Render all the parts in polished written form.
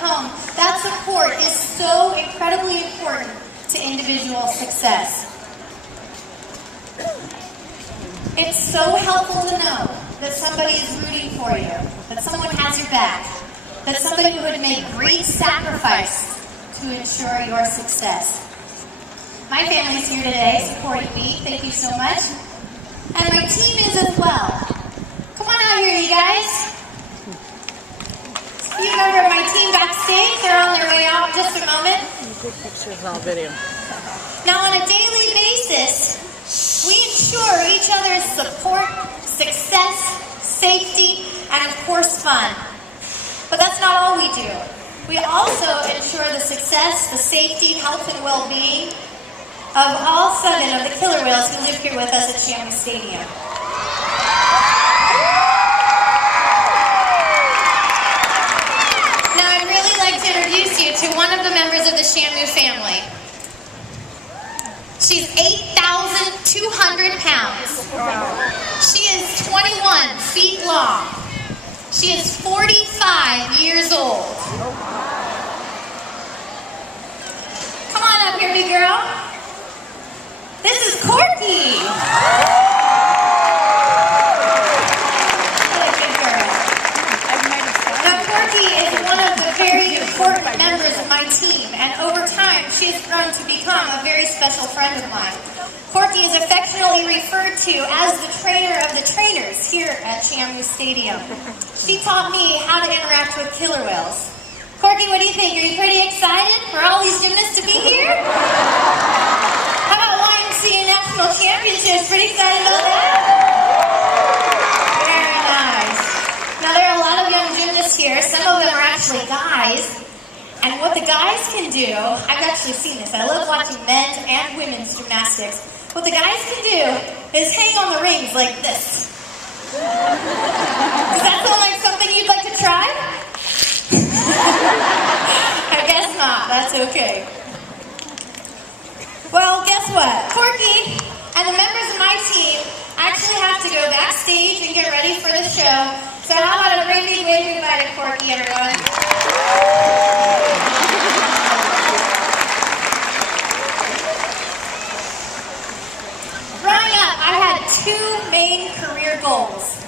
home, that support is so incredibly important to individual success. It's so helpful to know that somebody is rooting for you, that someone has your back, that somebody would make great sacrifice to ensure your success. My family's here today supporting me. Thank you so much. And my team is as well. Come on out here, you guys. A few members of my team backstage. They're on their way out in just a moment. Good pictures on video. Now, on a daily basis, we ensure each other's support, success, safety, and of course, fun. But that's not all we do. We also ensure the success, the safety, health, and well-being of all 7 of the killer whales who live here with us at Shamu Stadium. Now, I'd really like to introduce you to one of the members of the Shamu family. She's 8,200 pounds. She is 21 feet long. She is 45 years old. Come on up here, big girl. This is Corky. What a good girl. Now, Corky is one of the very important members of my team, and over time, she has grown to become a very special friend of mine. Corky is affectionately referred to as the trainer of the trainers here at Shamu Stadium. She taught me how to interact with killer whales. Corky, what do you think? Are you pretty excited for all these gymnasts to be here? How about YMCA National Championships? Pretty excited about that? Very nice. Now, there are a lot of young gymnasts here. Some of them are actually guys. And what the guys can do, I've actually seen this. I love watching men's and women's gymnastics. What the guys can do is hang on the rings like this. Does that sound like something you'd like to try? I guess not. That's okay. Well, guess what? Corky and the members of my team actually have to go backstage and get ready for the show. So how about a great big wave goodbye to Corky, everyone? Growing up, I had 2 main career goals.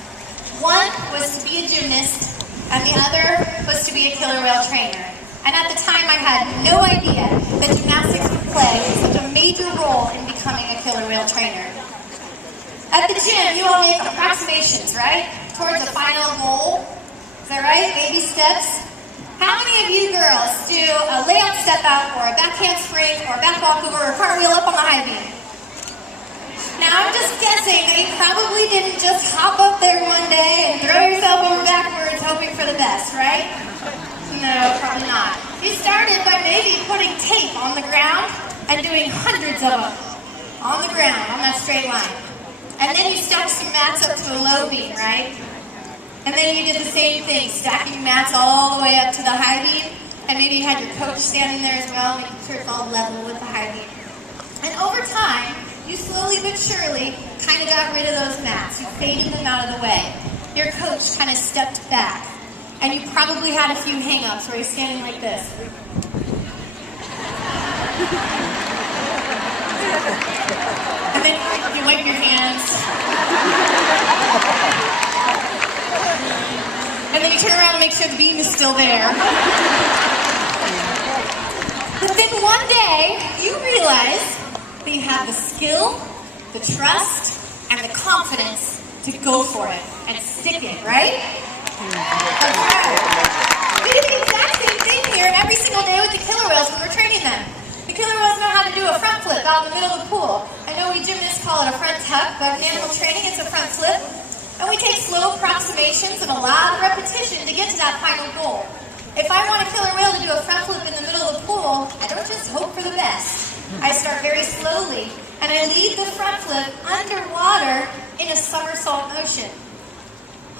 One was to be a gymnast, and the other was to be a killer whale trainer. And at the time, I had no idea that gymnastics would play such a major role in becoming a killer whale trainer. At the gym, you all make approximations, right? Towards a final goal. Is that right? Baby steps. How many of you girls do a layout step out, or a backhand spring, or a back walkover, or a cartwheel up on the high beam? Now, I'm just guessing that you probably didn't just hop up there one day and throw yourself over backwards hoping for the best, right? No, probably not. You started by maybe putting tape on the ground and doing hundreds of them on the ground, on that straight line. And then you stacked some mats up to a low beam, right? And then you did the same thing, stacking mats all the way up to the high beam. And maybe you had your coach standing there as well, making sure it's all level with the high beam. And over time, you slowly but surely kind of got rid of those mats. You faded them out of the way. Your coach kind of stepped back. And you probably had a few hang-ups where you're standing like this. And then you wipe your hands. And then you turn around and make sure the beam is still there. But then one day, you realize that you have the skill, the trust, and the confidence to go for it and stick it, right? That's right. We do the exact same thing here every single day with the killer whales when we're training them. The killer whales know how to do a front flip out in the middle of the pool. I know we gymnasts call it a front tuck, but in animal training it's a front flip. And we take slow approximations and a lot of repetition to get to that final goal. If I want a killer whale to do a front flip in the middle of the pool, I don't just hope for the best. I start very slowly, and I lead the front flip underwater in a somersault motion.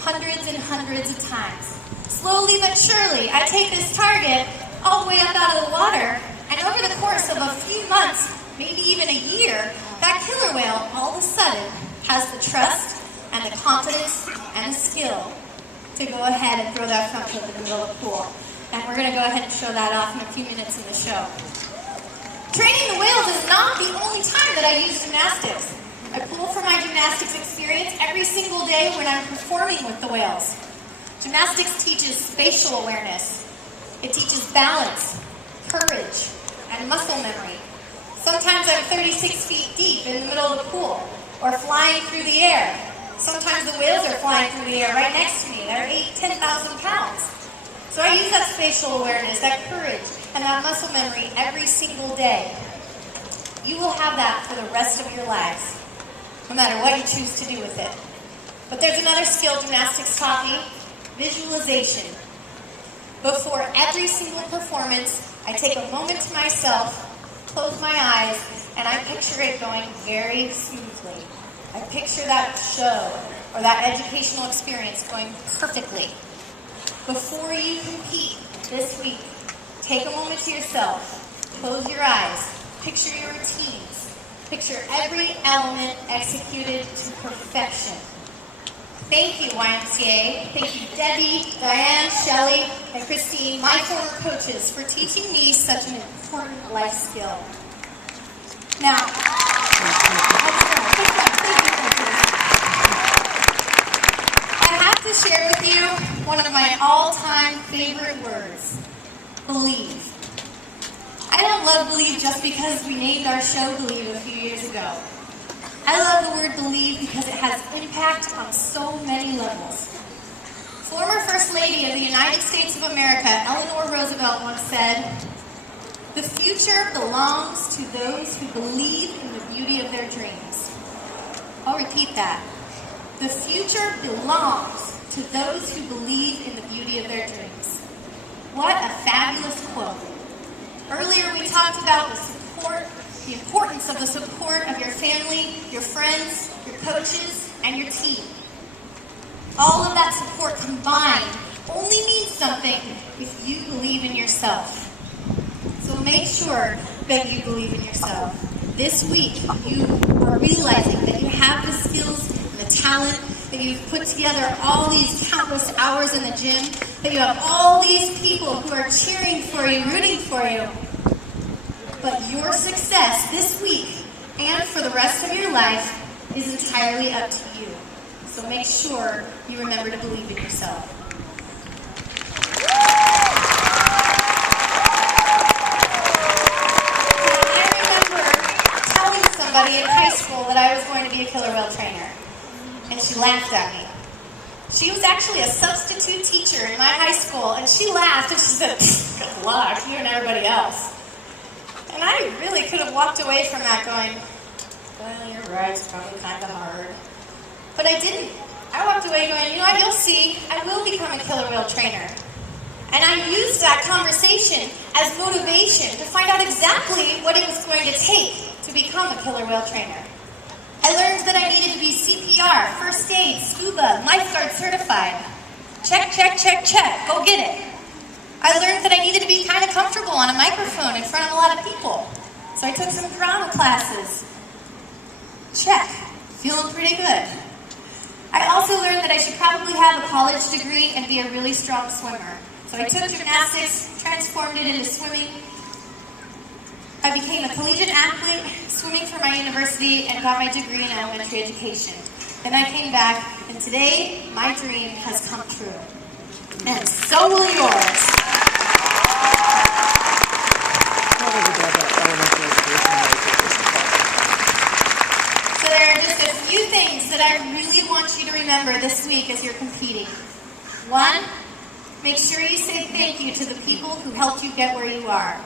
Hundreds and hundreds of times. Slowly but surely, I take this target all the way up out of the water, and over the course of a few months, maybe even a year, that killer whale all of a sudden has the trust and the confidence and the skill to go ahead and throw that front flip in the middle of the pool. And we're going to go ahead and show that off in a few minutes in the show. Training the whales is not the only time that I use gymnastics. I pull from my gymnastics experience every single day when I'm performing with the whales. Gymnastics teaches spatial awareness. It teaches balance, courage, and muscle memory. Sometimes I'm 36 feet deep in the middle of the pool, or flying through the air. Sometimes the whales are flying through the air right next to me. They're 10,000 pounds. So I use that spatial awareness, that courage, and that muscle memory every single day. You will have that for the rest of your life, no matter what you choose to do with it. But there's another skill gymnastics taught me, visualization. Before every single performance, I take a moment to myself, close my eyes, and I picture it going very smoothly. I picture that show or that educational experience going perfectly. Before you compete this week, take a moment to yourself, close your eyes, picture your routines, picture every element executed to perfection. Thank you, YMCA. Thank you, Debbie, Diane, Shelley, and Christine, my former coaches, for teaching me such an important life skill. Now, I have to share with you one of my all-time favorite words, believe. I don't love believe just because we named our show Believe a few years ago. I love the word believe because it has impact on so many levels. Former First Lady of the United States of America, Eleanor Roosevelt, once said, "The future belongs to those who believe in the beauty of their dreams." I'll repeat that. The future belongs to those who believe in the beauty of their dreams. What a fabulous quote. Earlier we talked about the importance of the support of your family, your friends, your coaches, and your team. All of that support combined only means something if you believe in yourself. So make sure that you believe in yourself. This week, you are realizing that you have the skills and the talent, that you've put together all these countless hours in the gym, that you have all these people who are cheering for you, rooting for you. But your success this week and for the rest of your life is entirely up to you. So make sure you remember to believe in yourself. I remember telling somebody in high school that I was going to be a killer whale trainer, and she laughed at me. She was actually a substitute teacher in my high school, and she laughed and she said, "Good luck, you and everybody else." And I really could have walked away from that going, "Well, you're right, it's probably kind of hard." But I didn't. I walked away going, "You know what, you'll see, I will become a killer whale trainer." And I used that conversation as motivation to find out exactly what it was going to take to become a killer whale trainer. I learned that I needed to be CPR, first aid, scuba, lifeguard certified. Check, check, check, check, go get it. I learned that I needed to be kind of comfortable on a microphone in front of a lot of people. So I took some drama classes. Check, feeling pretty good. I also learned that I should probably have a college degree and be a really strong swimmer. So I took gymnastics, transformed it into swimming. I became a collegiate athlete, swimming for my university, and got my degree in elementary education. Then I came back, and today, my dream has come true. And so will yours. So there are just a few things that I really want you to remember this week as you're competing. 1, make sure you say thank you to the people who helped you get where you are.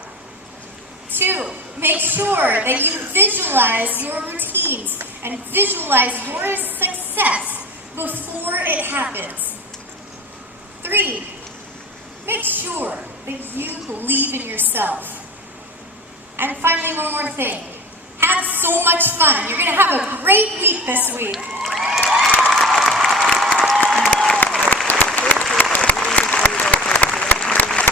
2, make sure that you visualize your routines and visualize your success before it happens. 3, make sure that you believe in yourself. And finally, one more thing. Have so much fun. You're going to have a great week this week.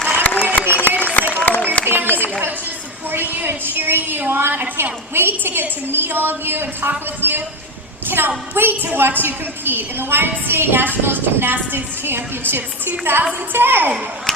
I'm going to be there just like all of your families and coaches supporting you and cheering you on. I can't wait to get to meet all of you and talk with you. Cannot wait to watch you compete in the YMCA Nationals Gymnastics Championships 2010.